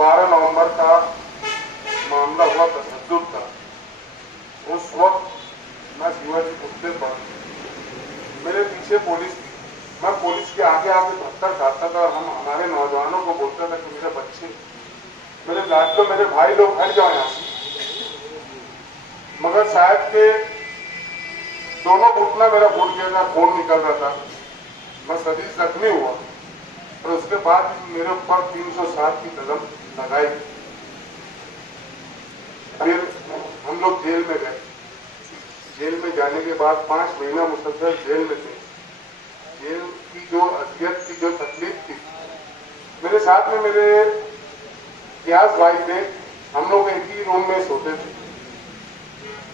12 नवंबर का मामला हुआ तशद्दुद का। उस वक्त मैं शिवाजी कुत्ते पर, मेरे पीछे पुलिस थी, मैं पुलिस के आगे आगे पत्थर खाता था। हम हमारे नौजवानों को बोलता था कि मेरे बच्चे, मेरे लाडलो, मेरे भाई लोग हट जाओ यहाँ से। मगर शायद के दोनों घुटना मेरा फूट गया था, खून निकल रहा था, मैं शरीर जख्मी हुआ। और उसके बाद मेरे ऊपर 307 की कदम लगाई। फिर हम लोग जेल में गए। जेल में जाने के बाद 5 महीना मुसलसल जेल में थे। जेल की जो अजियत की, जो तकलीफ थी, मेरे साथ में मेरे इतिहास भाई थे, हम लोग एक ही रूम में सोते थे।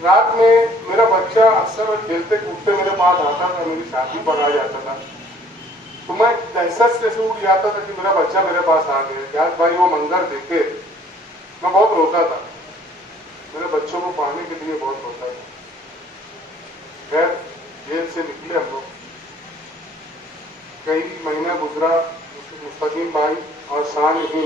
रात में मेरा बच्चा अक्सर खेलते कूदते मेरे पास आता था, मेरी शादी पर आ जाता था, तो मैं दहशत से उठ जाता था कि मेरा बच्चा मेरे पास आ गया। इतिहास भाई वो मंजर देखे मैं बहुत रोता था, मेरे बच्चों को पाने के लिए बहुत रोता था। खैर जेल से निकले हम लोग, कई महीना गुजरा। मुस्तकीम भाई और शान ही,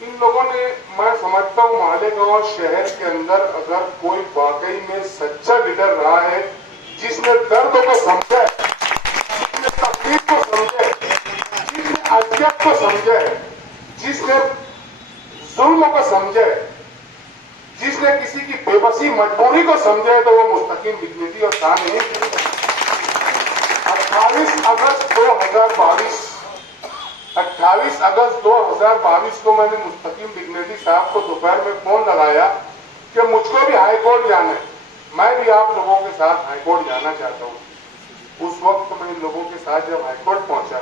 इन लोगों ने, मैं समझता हूँ मालेगांव शहर के अंदर अगर कोई वाकई में सच्चा लीडर रहा है, जिसने दर्द को समझा, जिसने तकलीफ को समझे, जिसने अजियत को समझे, जिसने जुल्म को समझे, जिसने किसी की बेबसी मजबूरी को समझे, तो वो मुस्तकीम बिजनेसी और शान ही। 28 अगस्त 2022 को मैंने मुस्तकीम बिजनेसी साहब को दोपहर में फोन लगाया कि मुझको भी हाईकोर्ट जाना है, मैं भी आप लोगों के साथ हाईकोर्ट जाना चाहता हूँ। उस वक्त मैं इन लोगों के साथ जब हाईकोर्ट पहुंचा,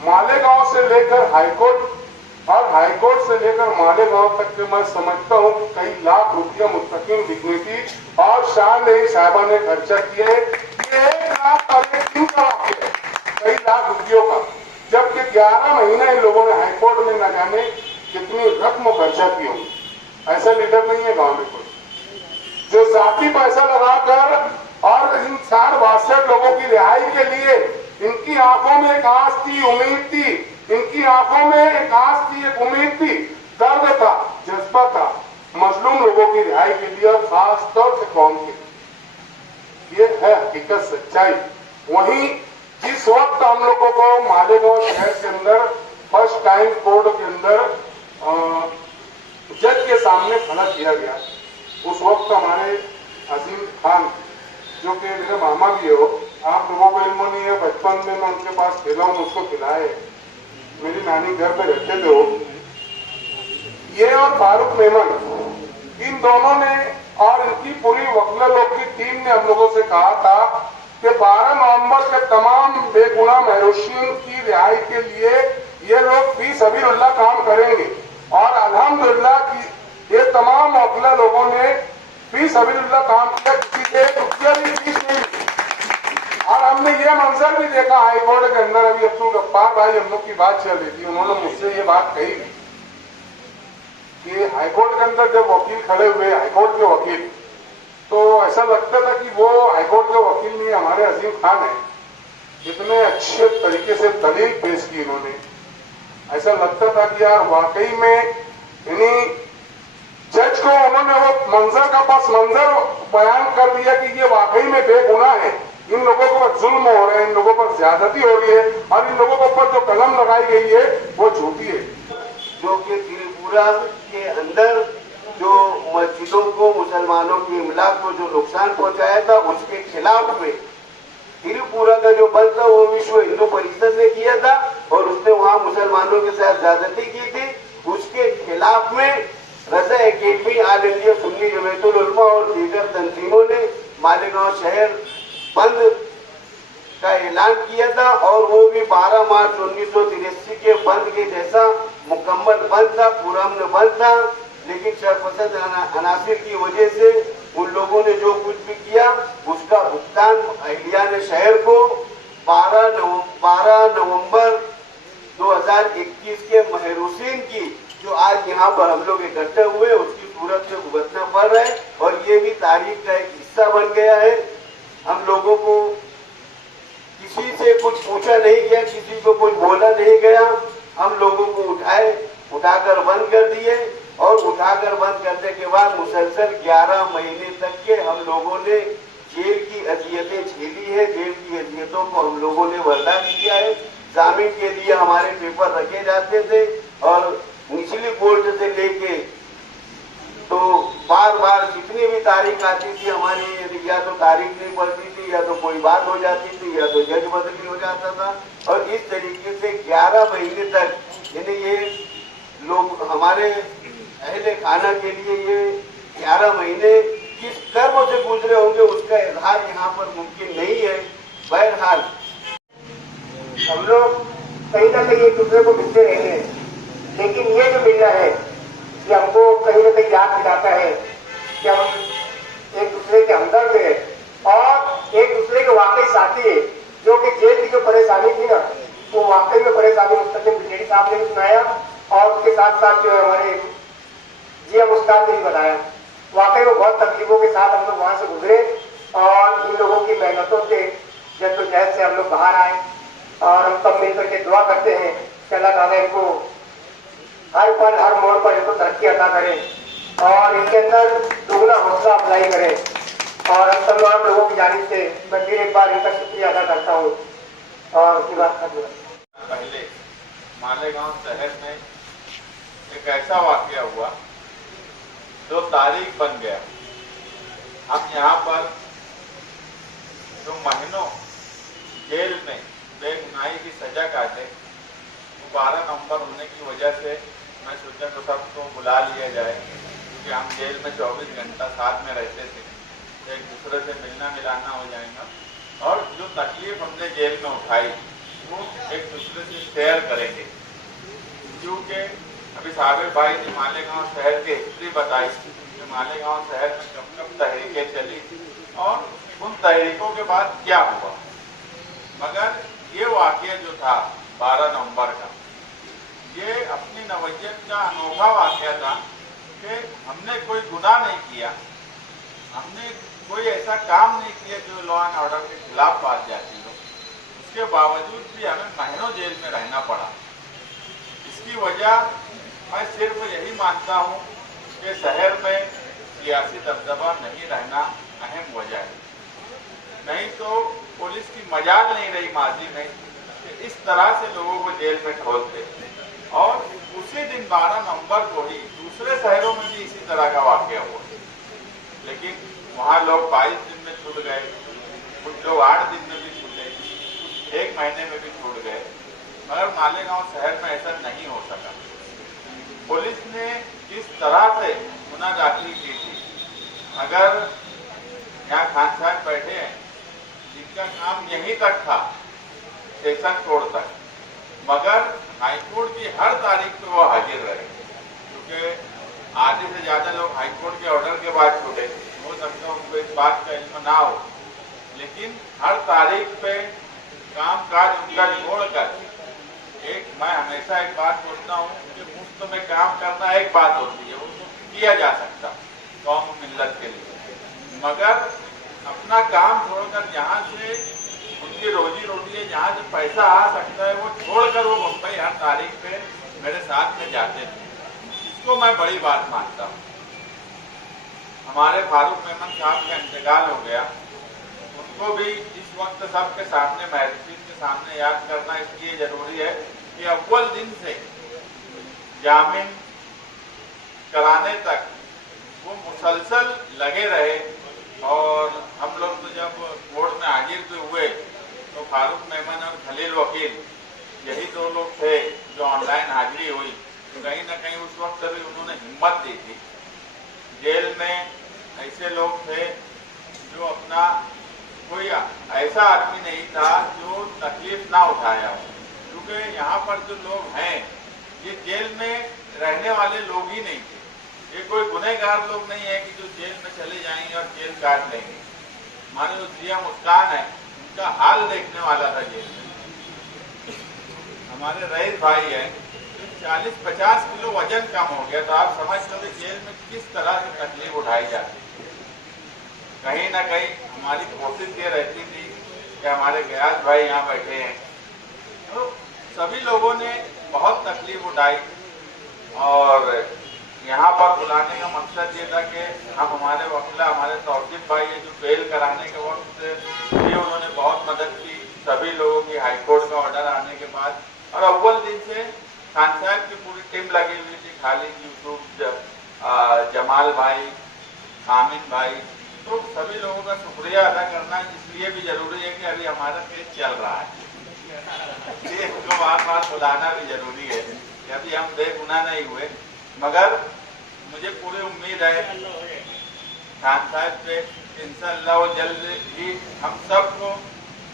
मालेगांव से लेकर हाईकोर्ट और हाईकोर्ट से लेकर मालेगांव तक के, मैं समझता हूँ कि कई लाख रुपया मुस्तकीम बिजनेसी और शान साहबा ने खर्चा किए। 1 लाख और 1 दिन का वाक्य, कई लाख रुपयों का, जबकि 11 महीना इन लोगों ने हाईकोर्ट में न जाने कितनी रकम खर्चा की होगी। ऐसा लीडर नहीं है गांव में कोई, जो जाती पैसा लगाकर और इन 60-62 लोगों की रिहाई के लिए, इनकी आंखों में एक आस थी, उम्मीद थी, इनकी आंखों में एक आस थी, एक उम्मीद थी, दर्द था, जज्बा था मजलूम लोगों की रिहाई के लिए, और खास तौर से कौम के। ये है हकीकत, सच्चाई। वहीं जिस वक्त हम लोगों को मालेगांव शहर के अंदर फर्स्ट टाइम कोर्ट के अंदर जज के सामने खड़ा किया गया, उस वक्त हमारे अजीम खान, जो कि मेरे मामा भी हो, आप लोगों को इल्म नहीं है, बचपन में मैं उनके पास खेला हूँ, उसको खिलाए, मेरी नानी घर पे रहते थे वो, ये और फारूक मेमन, इन दोनों ने और इनकी पूरी वकील लोग की टीम ने हम लोगों से कहा था कि 12 नवंबर के तमाम बेगुनाह महरूशीन की रिहाई के लिए ये लोग फी सबीलिल्लाह काम करेंगे। और अल्हम्दुलिल्लाह की ये तमाम वकील लोगों ने फी सबीलिल्लाह काम किया, किसी से 1 रुपया भी फीस नहीं ली। और हमने ये मंजर भी देखा हाईकोर्ट के अंदर, अभी अब्दुल गफ्फार भाई हम लोग की बात चल रही थी, उन्होंने मुझसे ये बात कही कि हाईकोर्ट के अंदर जब वकील खड़े हुए, हाईकोर्ट के वकील, तो ऐसा लगता था कि वो हाईकोर्ट के वकील नहीं, हमारे अजीम खान है। इतने अच्छे तरीके से दलील पेश की इन्होंने, ऐसा लगता था कि यार वाकई में इन्हीं जज को उन्होंने वो मंजर का बस मंजर बयान कर दिया कि ये वाकई में बेगुनाह है, इन लोगों पर जुल्म हो रहे हैं, इन लोगों पर ज्यादती हो रही है, और इन लोगों के ऊपर जो कलम लगाई गई है वो झूठी है। जो कि त्रिपुरा के अंदर जो मस्जिदों को, मुसलमानों की इमलाक को जो नुकसान पहुंचाया था, उसके खिलाफ में त्रिपुरा का जो बंद था वो विश्व हिंदू परिषद ने किया था, और उसने वहां मुसलमानों के साथ ज्यादती की थी। उसके खिलाफ में Raza Academy, All India Sunni Jamiatul Ulama और दीगर तंजीमों ने मालेगांव शहर बंद का ऐलान किया था, और वो भी 12 मार्च 1983 के बंद के जैसा मुकम्मल बंद था, पुरअमन बंद था। लेकिन शरपसंद अनासिर की वजह से उन लोगों ने जो कुछ भी किया, उसका भुगतान अहलियान शहर को 12 नवंबर 2021 के महरूसीन की, जो आज यहाँ पर हम लोग इकट्ठे हुए, उसकी सूरत से भुगतना पड़ रहा है। और ये भी तारीख का एक हिस्सा बन गया है। हम लोगों को किसी से कुछ पूछा नहीं गया, किसी को कुछ बोला नहीं गया, हम लोगों को उठाए उठाकर बंद कर दिए और उठाकर बंद करने के बाद मुसलसल 11 महीने तक के हम लोगों ने जेल की अजियतें झेली है। जेल की अजियतों को हम लोगों ने बर्दाश्त किया है। जामीन के लिए हमारे पेपर रखे जाते थे और निचली कोर्ट से लेके तो बार बार जितनी भी तारीख आती थी हमारी, या तो तारीख नहीं पड़ती थी, या तो कोई बात हो जाती थी, या तो जज बदली हो जाता था। और इस तरीके से 11 महीने तक यानी ये लोग हमारे अहले खाना के लिए ये 11 महीने किस कर्म से गुजरे होंगे उसका इजहार यहाँ पर मुमकिन नहीं है। बहरहाल हम लोग कहीं ना कहीं एक दूसरे को मिलते रहते हैं, लेकिन ये जो मिलना है ये हमको कहीं ना कहीं याद दिलाता है कि हम एक दूसरे के हमदर्द है और एक दूसरे के वाकई साथी है। जो कि जेल की जो परेशानी थी ना, वो वाकई में परेशानी मुस्तकिम बिजेडी साहब ने भी सुनाया और उसके साथ साथ जो हमारे जीएम उस्ताद ने भी बताया। वाकई में बहुत तकलीफों के साथ हम लोग वहां से गुजरे और इन लोगों की मेहनतों से जद्दोजहद से हम लोग बाहर आए और हम सब मिलकर के दुआ करते हैं कि अल्लाह ताला इनको हर पल हर मोड़ पर इनको तरक्की अता करे और इनके अंदर दुगना हौसला अफजाई करे। और हम तमाम लोगों की जानिब से मैं फिर एक बार इनका शुक्रिया अदा करता हूँ और उसकी बात खत्म। पहले मालेगांव शहर में एक ऐसा वाकया हुआ जो तारीख बन गया। हम यहाँ पर जो महीनों जेल में बेगुनाही की सजा काटे, 12 नवंबर होने की वजह से मैं सोचा तो सबको बुला लिया जाए, क्योंकि हम जेल में 24 घंटा साथ में रहते थे, एक दूसरे से मिलना मिलाना हो जाएगा और जो तकलीफ हमने जेल में उठाई वो एक दूसरे से शेयर करेंगे। क्योंकि अभी साबिर भाई ने मालेगांव शहर की हिस्ट्री बताई कि मालेगांव शहर में कब कब तहरीकें चली और उन तहरीकों के बाद क्या हुआ। मगर ये वाकया जो था 12 नवंबर का, ये अपनी नवैयत का अनोखा वाकया था कि हमने कोई गुनाह नहीं किया, हमने कोई ऐसा काम नहीं किया जो लॉ एंड ऑर्डर के खिलाफ बात जाती हो। उसके बावजूद भी हमें महीनों जेल में रहना पड़ा। इसकी वजह मैं सिर्फ यही मानता हूँ कि शहर में सियासी दबदबा नहीं रहना अहम वजह है। नहीं तो पुलिस की मजाल नहीं रही माजी में कि इस तरह से लोगों को जेल में ठोक दे। और उसी दिन 12 नवंबर को ही दूसरे शहरों में भी इसी तरह का वाकया हुआ, लेकिन वहाँ लोग 22 दिन में छूट गए, कुछ लोग 8 दिन में भी छूटे, कुछ 1 महीने में भी छूट गए। मगर मालेगांव शहर में ऐसा नहीं हो सका। पुलिस ने जिस तरह से गुनाह दाखिल की थी, अगर यहाँ खान साहब बैठे हैं जिनका काम यहीं तक था स्टेशन कोर्ट तक, मगर हाईकोर्ट की हर तारीख पे वो हाजिर रहे, क्योंकि आधे से ज्यादा लोग हाईकोर्ट के ऑर्डर के बाद छूटे। हो सकता है उनको इस बात का इल्म ना हो, लेकिन हर तारीख पे काम काज उनका छोड़कर मैं हमेशा एक बात सोचता हूँ कि मुफ्त में काम करना एक बात होती है, उसको किया जा सकता कौम मिल्लत के लिए, मगर अपना काम छोड़कर जहाँ से उनकी रोजी रोटी है, जहाँ से पैसा आ सकता है, वो छोड़कर वो मुंबई हर तारीख पे मेरे साथ में जाते थे। इसको मैं बड़ी बात मानता हूँ। हमारे फारूक मेमन साहब का इंतकाल हो गया, उनको भी इस वक्त सबके सामने महफिल के सामने याद करना इसलिए जरूरी है कि अव्वल दिन से जामीन कराने तक वो मुसलसल लगे रहे। और हम लोग तो जब कोर्ट में हाजिर भी हुए तो फारूक मेमन और खलील वकील यही 2 लोग थे जो ऑनलाइन हाजिरी हुई। तो कहीं ना कहीं उस वक्त भी उन्होंने हिम्मत दी थी। जेल में ऐसे लोग थे जो अपना कोई ऐसा आदमी नहीं था जो तकलीफ ना उठाया हो, क्योंकि यहाँ पर जो लोग हैं ये जेल में रहने वाले लोग ही नहीं थे। ये कोई गुनहगार लोग नहीं है कि जो जेल में चले जाएंगे और जेल काट लेंगे। हमारे जो सीएम उस्ताद है उनका हाल देखने वाला था जेल में। हमारे रईस भाई है, 40-50 किलो वजन कम हो गया, तो आप समझ लो कि जेल में किस तरह की तकलीफ उठाई जाती। कहीं ना कहीं हमारी कोशिश ये रहती थी कि हमारे गयास भाई यहाँ बैठे हैं, तो सभी लोगों ने बहुत तकलीफ उठाई। और यहाँ पर बुलाने का मकसद ये था कि हम हमारे वकीला हमारे तौसीफ भाई है जो बेल कराने के वक्त भी उन्होंने बहुत मदद की, सभी लोगों की हाईकोर्ट का ऑर्डर आने के बाद। और अव्वल दिन से खान साहब की पूरी टीम लगी हुई थी, खालिद यूसुफ, जमाल भाई, आमिन भाई, तो सभी लोगों का शुक्रिया अदा करना इसलिए भी जरूरी है कि अभी हमारा केस चल रहा है, इसलिए इसको बार बार बुलाना भी जरूरी है कि अभी हम बेगुनाह नहीं हुए। मगर मुझे पूरी उम्मीद है खान साहब पे, इंशाअल्लाह वो जल्द ही हम सबको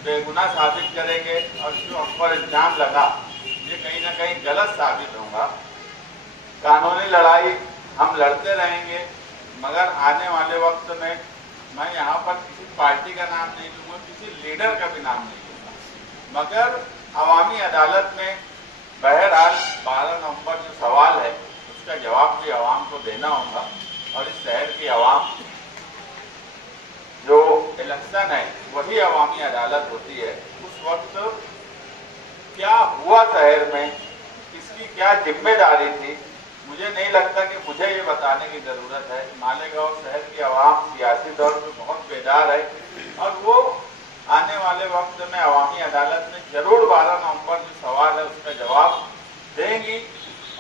बेगुनाह साबित करेंगे और जो हम पर इल्जाम लगा ये कहीं ना कहीं गलत साबित होगा। कानूनी लड़ाई हम लड़ते रहेंगे, मगर आने वाले वक्त में मैं यहाँ पर किसी पार्टी का नाम नहीं लूँगा, किसी लीडर का भी नाम नहीं लूँगा, मगर अवामी अदालत में बहरहाल 12 नवंबर जो सवाल है उसका जवाब भी आवाम को देना होगा। और इस शहर की आवाम जो इलेक्शन है वही अवामी अदालत होती है। उस वक्त क्या हुआ शहर में, किसकी क्या जिम्मेदारी थी, मुझे नहीं लगता कि मुझे ये बताने की जरूरत है। मालेगांव शहर की आवाम सियासी तौर पर बहुत बेदार है और वो आने वाले वक्त में अवामी अदालत में जरूर 12 नवंबर जो सवाल है उसका जवाब देंगी।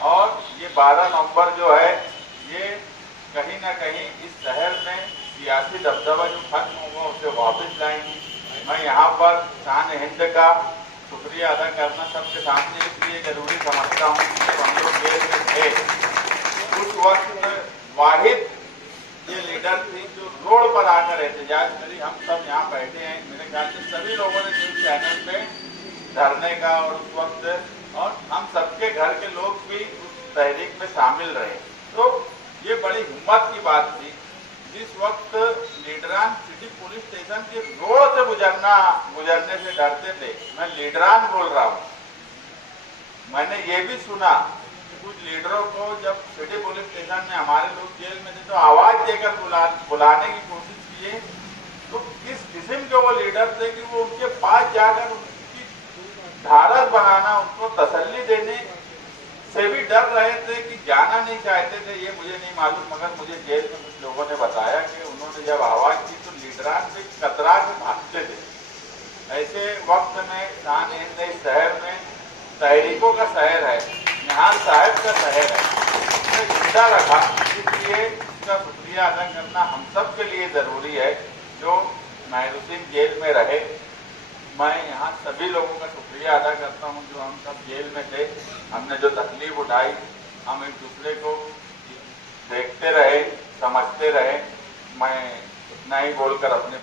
और ये 12 नवंबर जो है ये कहीं ना कहीं इस शहर में सियासी दबदबा जो खत्म होगा उसे वापस लाएंगी। मैं यहाँ पर शान हिंद का शुक्रिया अदा करना सबके सामने इसलिए जरूरी समझता हूँ कि जब हम लोग जेल में थे उस वक्त वाहिद ये लीडर थी जो रोड पर आकर एहतजाज करी। हम सब यहाँ बैठे हैं, मेरे ख्याल से सभी लोगों ने न्यूज चैनल पे धरने का और उस वक्त और हम सबके घर के लोग भी उस तहरीक में शामिल रहे। तो ये बड़ी हिम्मत की बात थी। जिस वक्त लीडरान सिटी पुलिस स्टेशन के रोड से गुजरने से डरते थे, मैं लीडरान बोल रहा हूँ, मैंने ये भी सुना कि कुछ लीडरों को जब सिटी पुलिस स्टेशन में हमारे लोग जेल में थे तो आवाज देकर बुलाने की कोशिश किए। तो किस किस्म के वो लीडर थे कि वो उनके पास जाकर उनकी ढाढ़स बनाना, उनको तसल्ली देने से भी डर रहे थे कि जाना नहीं चाहते थे, ये मुझे नहीं मालूम। मगर मुझे जेल में कुछ लोगों ने बताया कि उन्होंने जब आवाज की तो लीडरान से कतरा के भागते थे। ऐसे वक्त में शान हिंद इस शहर में तहरीकों का शहर है, निहाल साहब का शहर है, उसने जिंदा रखा, इसलिए उसका शुक्रिया अदा करना हम सब के लिए जरूरी है जो महरूसिन जेल में रहे। मैं यहाँ सभी लोगों का शुक्रिया अदा करता हूँ जो हम सब जेल में थे, हमने जो तकलीफ उठाई, हम एक दूसरे को देखते रहे, समझते रहे। मैं इतना ही बोलकर अपने